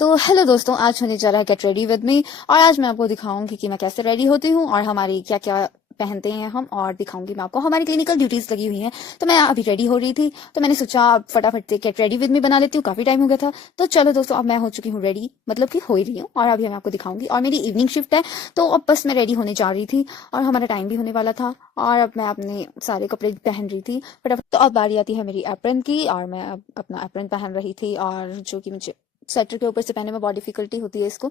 तो हेलो दोस्तों, आज होने जा रहा है गेट रेडी विद मी। और आज मैं आपको दिखाऊंगी कि मैं कैसे रेडी होती हूँ और हमारी क्या क्या पहनते हैं हम, और दिखाऊंगी मैं आपको हमारी क्लिनिकल ड्यूटीज लगी हुई हैं। तो मैं अभी रेडी हो रही थी, तो मैंने सोचा अब फटाफट से गेट रेडी विद मी बना लेती हूँ, काफी टाइम हो गया था। तो चलो दोस्तों, अब मैं हो चुकी हूँ रेडी, मतलब कि हो ही रही हूँ, और अभी मैं आपको दिखाऊंगी। और मेरी इवनिंग शिफ्ट है, तो अब बस मैं रेडी होने जा रही थी और हमारा टाइम भी होने वाला था। और अब मैं अपने सारे कपड़े पहन रही थी फटाफट। तो अब बारी आती है मेरी एप्रन की, और मैं अब अपना एप्रन पहन रही थी, और जो कि मुझे स्वेटर के ऊपर से पहनने में बहुत डिफिकल्टी होती है इसको,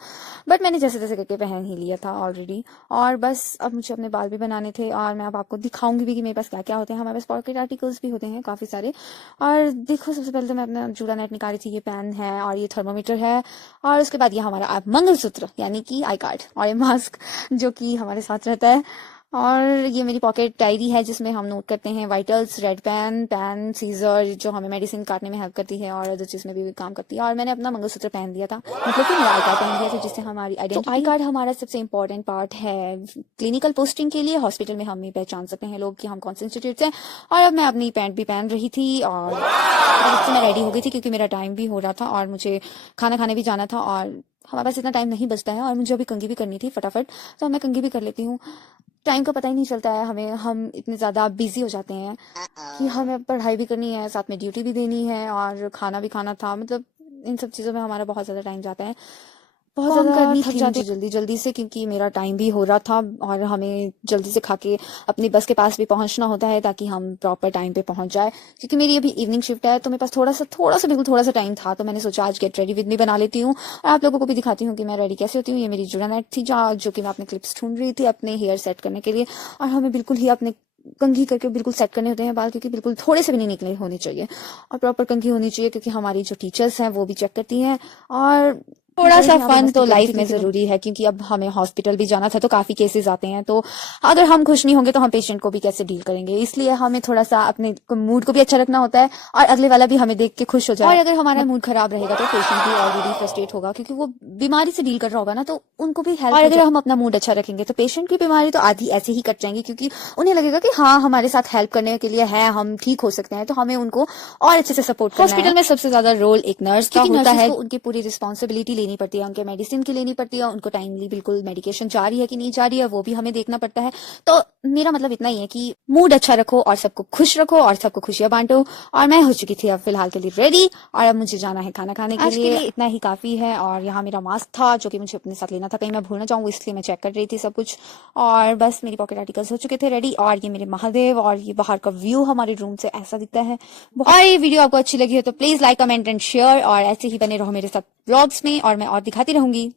बट मैंने जैसे तैसे करके पहन ही लिया था ऑलरेडी। और बस अब मुझे अपने बाल भी बनाने थे, और मैं अब आपको दिखाऊंगी भी कि मेरे पास क्या क्या होते हैं। हमारे पास पॉकेट आर्टिकल्स भी होते हैं काफ़ी सारे। और देखो, सबसे पहले तो मैं अपना जूड़ा नेट निकाली थी, ये पेन है और ये थर्मोमीटर है। और उसके बाद ये हमारा मंगलसूत्र यानी कि आई कार्ड, और ये मास्क जो कि हमारे साथ रहता है। और ये मेरी पॉकेट डायरी है जिसमें हम नोट करते हैं वाइटल्स, रेड पेन, सीजर जो हमें मेडिसिन काटने में हेल्प करती है और अदर चीज में भी काम करती है। और मैंने अपना मंगलसूत्र पहन दिया था, मतलब कि मेरा आई कार्ड पहन दिया था, जिससे हमारी आइडेंटिटी। आई कार्ड हमारा सबसे इंपॉर्टेंट पार्ट है क्लिनिकल पोस्टिंग के लिए। हॉस्पिटल में हम ही पहचान सकते हैं लोग कि हम कौन से इंस्टीट्यूट से हैं। और अब मैं अपनी पैंट भी पहन रही थी, और मैं रेडी हो गई थी क्योंकि मेरा टाइम भी हो रहा था और मुझे खाना खाने भी जाना था। और हमारे पास इतना टाइम नहीं बचता है, और मुझे अभी कंघी भी करनी थी फटाफट, तो मैं कंघी भी कर लेती हूँ। टाइम का पता ही नहीं चलता है हमें, हम इतने ज़्यादा बिजी हो जाते हैं कि हमें पढ़ाई भी करनी है, साथ में ड्यूटी भी देनी है, और खाना भी खाना था। मतलब इन सब चीज़ों में हमारा बहुत ज़्यादा टाइम जाता है, बहुत कॉम ज़्यादा करनी थक थी जाती मुझे। हूँ जल्दी जल्दी से, क्योंकि मेरा टाइम भी हो रहा था और हमें जल्दी से खा के अपनी बस के पास भी पहुंचना होता है ताकि हम प्रॉपर टाइम पे पहुंच जाए। क्योंकि मेरी अभी इवनिंग शिफ्ट है, तो मेरे पास थोड़ा सा बिल्कुल थोड़ा सा टाइम था, तो मैंने सोचा आज गेट रेडी विद मी बना लेती हूँ और आप लोगों को भी दिखाती हूँ कि मैं रेडी कैसे होती हूँ। ये मेरी जुड़ा नेट थी जो कि मैं अपने क्लिप्स ढूंढ रही थी अपने हेयर सेट करने के लिए। और हमें बिल्कुल ही अपने कंघी करके बिल्कुल सेट करने होते हैं बाल, क्योंकि बिल्कुल थोड़े से भी नहीं निकले होने चाहिए, और प्रॉपर कंघी होनी चाहिए, क्योंकि हमारी जो टीचर्स हैं वो भी चेक करती हैं। और थोड़ा सा फन तो लाइफ में जरूरी है, क्योंकि अब हमें हॉस्पिटल भी जाना था, तो काफी केसेस आते हैं, तो अगर हम खुश नहीं होंगे तो हम पेशेंट को भी कैसे डील करेंगे। इसलिए हमें थोड़ा सा अपने मूड को भी अच्छा रखना होता है, और अगले वाला भी हमें देख के खुश हो जाए। और अगर हमारा मूड खराब रहेगा तो पेशेंट भी ऑलरेडी फ्रस्ट्रेट होगा, क्योंकि वो बीमारी से डील कर रहा होगा ना, तो उनको भी हेल्प। और अगर हम अपना मूड अच्छा रखेंगे तो पेशेंट की बीमारी तो आधी ऐसे ही कट जाएंगी, क्योंकि उन्हें लगेगा कि हाँ, हमारे साथ हेल्प करने के लिए है, हम ठीक हो सकते हैं, तो हमें उनको और अच्छे से सपोर्ट करना है। हॉस्पिटल में सबसे ज्यादा रोल एक नर्स का होता है, उनकी पूरी रिस्पॉन्सिबिलिटी लेनी पड़ती है, उनके मेडिसिन की लेनी पड़ती है, उनको टाइमली बिल्कुल मेडिकेशन जा रही है कि नहीं जा रही है वो भी हमें देखना पड़ता है। तो मेरा मतलब इतना ही है कि मूड अच्छा रखो और सबको खुश रखो और सबको खुशियां बांटो। और मैं हो चुकी थी अब फिलहाल के लिए रेडी, और अब मुझे जाना है खाना खाने के लिए। इतना ही काफी है। और यहाँ मेरा मास्क था जो कि मुझे अपने साथ लेना था, कहीं मैं भूल ना जाऊँ, इसलिए मैं चेक कर रही थी सब कुछ। और बस मेरी पॉकेट आर्टिकल्स हो चुके थे रेडी, और ये मेरे महादेव, और ये बाहर का व्यू हमारे रूम से ऐसा दिखता है। और ये वीडियो आपको अच्छी लगी हो तो please like, comment and share, और ऐसे ही बने रहो मेरे साथ ब्लॉग्स में, और मैं और दिखाती रहूंगी।